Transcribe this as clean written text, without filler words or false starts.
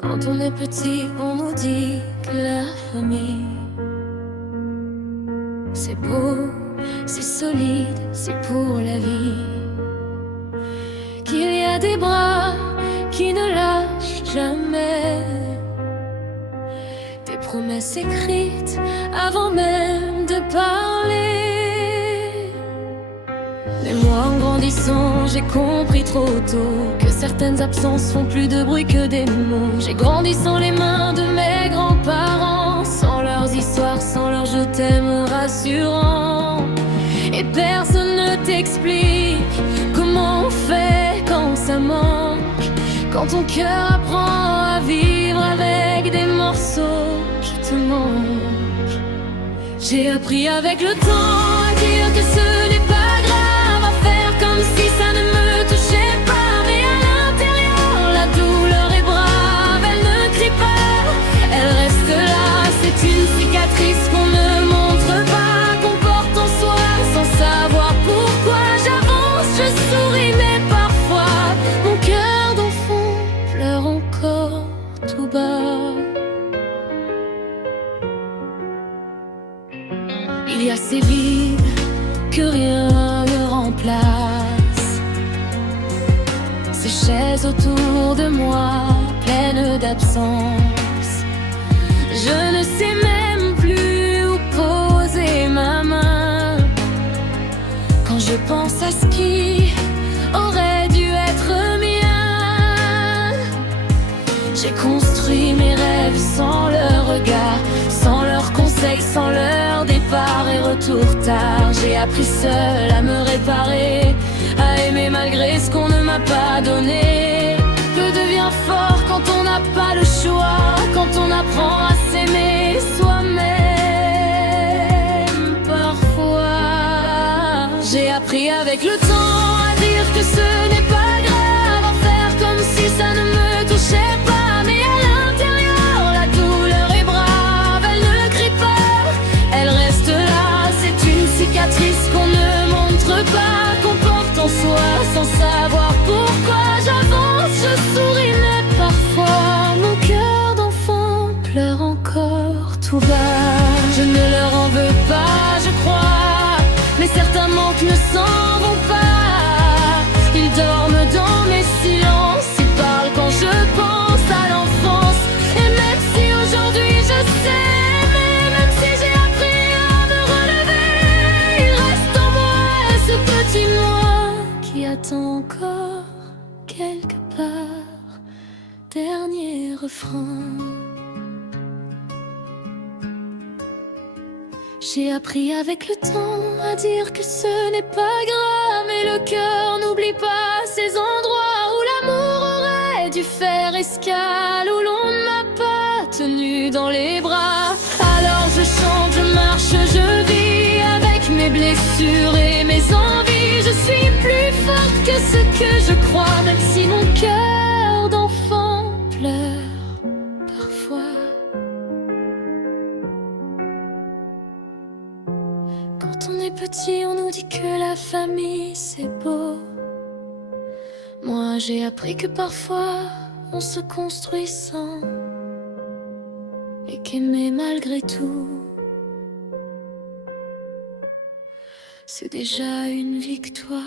Quand on est petit, on nous dit que la famille, c'est beau, c'est solide, c'est pour la vie. Qu'il y a des bras qui ne lâchent jamais, des promesses écrites avant même de parler. Mais moi, en grandissant, j'ai compris trop tôt que certaines absences font plus de bruit que des mots. J'ai grandi sans les mains de mes grands-parents, sans leurs histoires, sans leurs je t'aime rassurants. Et personne ne t'explique comment on fait quand ça manque, quand ton cœur apprend à vivre avec des morceaux. Je te manque. J'ai appris avec le temps à dire que ce n'est pas grave, à faire comme si ça ne me touchait pas. Mais à l'intérieur, la douleur est brave, elle ne crie pas, elle reste là. C'est une cicatrice qu'on ne montre pas, qu'on porte en soi sans savoir pourquoi. J'avance, je souris, mais parfois mon cœur d'enfant pleure encore tout bas. Il y a ces vides que rien ne remplace, ces chaises autour de moi pleines d'absence. Je ne sais même plus où poser ma main quand je pense à ce qui aurait dû être mien. J'ai construit mes rêves sans leur regard, sans leurs conseils, sans leur départ et retour tard. J'ai appris seul à me réparer, à aimer malgré ce qu'on ne m'a pas donné. Peu devient fort quand on n'a pas le choix, quand on apprend à s'aimer soi-même. Parfois, j'ai appris avec le temps à dire que ce n'est pas grave, à faire comme si ça ne me touchait pas. Mais à l'intérieur, la douleur est brave, elle ne crie pas, elle reste là. C'est une cicatrice qu'on ne montre pas, qu'on porte en soi sans savoir pourquoi. J'avance, je souris, mais parfois mon cœur d'enfant pleure encore tout bas. Je ne leur en veux pas, je crois, mais certains manques ne s'en vont pas. Ils dorment dans mes silences, ils parlent quand je pense à l'enfance. Et même si aujourd'hui je sais, mais même si j'ai appris à me relever, il reste en moi ce petit moi qui attend encore quelque part. Dernier refrain. J'ai appris avec le temps à dire que ce n'est pas grave, mais le cœur n'oublie pas ces endroits où l'amour aurait dû faire escale, où l'on ne m'a pas tenu dans les bras. Alors je chante, je marche, je vis avec mes blessures et mes envies. Je suis plus forte que ce que je crois, même si mon cœur d'enfant pleure parfois. Quand on est petit, on nous dit que la famille c'est beau. Moi j'ai appris que parfois on se construit sans, et qu'aimer malgré tout, c'est déjà une victoire.